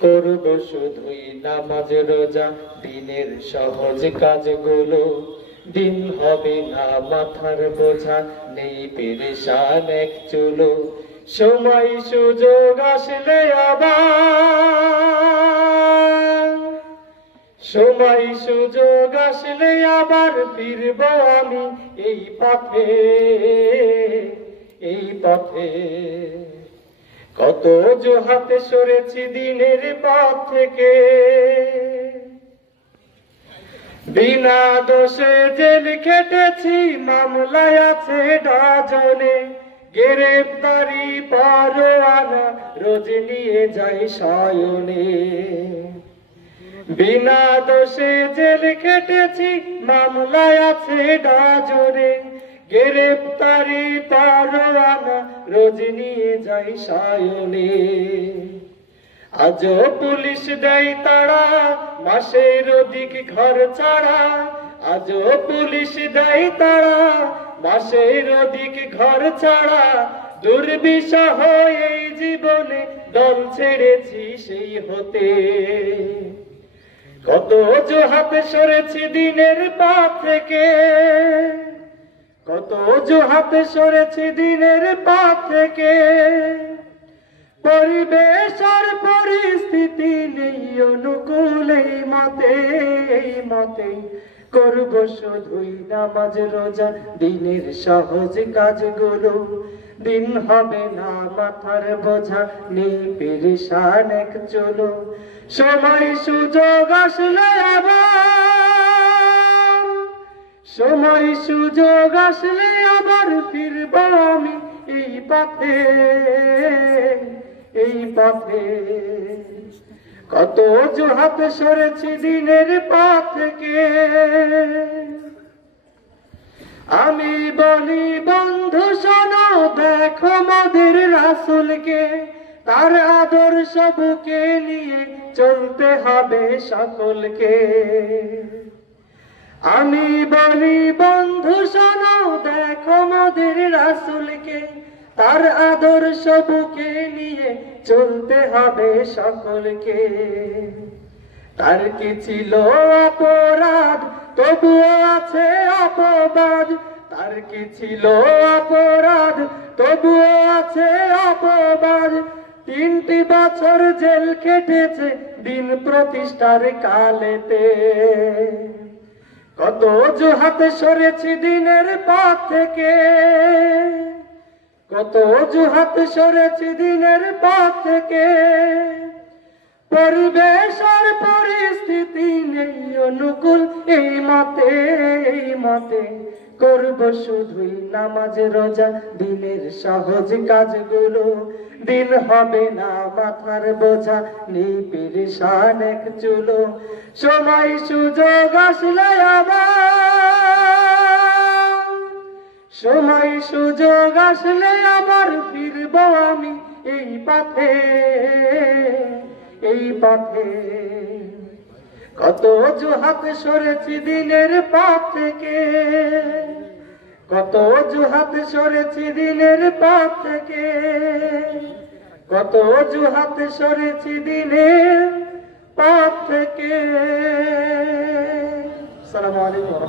করব শুধুই নামাজ রোজা, দিনের সহজ কাজগুলো। দিন হবে না মাথার বোঝা, নেই পেরেশান এক চুলো। সময় সুযোগ আসলে আবার, সময় সুযোগ আসলে আবার ফিরব আমি এই পথে, এই পথে। কত অজুহাতে সরেছি দিনের পথ থেকে, বিনা দোষে জেল খেটেছি, মামলায় আছে ডজনে। গ্রেফতারি পরোয়ানা রোজ নিয়ে যাই শয়নে। বিনা দোষে জেল খেটেছি, মামলায় আছে ডজনে। গ্রেফতারি পরোয়ানা রোজ নিয়ে যাই শয়নে। আজও পুলিশ দেয় তাড়া, মাসের অধিক ঘর ছাড়া। আজও পুলিশ দেয় তাড়া, মাসের অধিক ঘর ছাড়া। দুর্বিষহ এই জীবনে দল ছেড়েছি সেই হতে। কত অজুহাত সরেছি দিনের পথ থেকে, কত অজুহাত সরেছি দিনের পথ থেকে। পরিবেশ আর পরিস্থিতি নেই অনুকূল এই মতে, এই মতে। করব শুধুই নামাজ রোজা, দিনের সহজ কাজগুলো। দিন হবে না মাথার বোঝা, নেই পেরেশান এক চুলো। সময় সুযোগ আসলে আবার, সময় সুযোগ আসলে আবার ফিরব আমি এই পথে, এই পথে। কত অজুহাত সরেছি দিনের পথ থেকে। আমি বলি বন্ধু শোনো, দেখো মোদের রাসূলকে। তার আদর্শ বুকে নিয়ে চলতে হবে সকলকে। আমি বলি বন্ধু শোনো, দেখো মোদের রাসূলকে। তার আদর্শ বুকে নিয়ে চলতে হবে সকলকে। তার কি ছিল অপরাধ, তবুও আছে অপবাদ। তার কি ছিল অপরাধ, তবুও আছে অপবাদ। 3টি বছর জেল খেটেছে দিন প্রতিষ্ঠার কালেতে। কত অজুহাতে সরেছি দিনের পথ থেকে, কত অজুহাত সরেছি দিনের পথ থেকে। পরিবেশ আর পরিস্থিতি নেই অনুকূল এই মতে, এই মতে। করব শুধুই নামাজ রোজা, দিনের সহজ কাজগুলো। দিন হবে না মাথার বোঝা, নেই পেরেশান এক চুলো। সময় সুযোগ আসলে আবার, সময় সুযোগ আসলে আবার ফিরব আমি এই পথে, এই পথে। কত অজুহাত সরেছি দিনের পথ থেকে, কত অজুহাত সরেছি দিনের পথ থেকে। কত অজুহাত সরেছি দিনের পথ থেকে। আসসালামু আলাইকুম।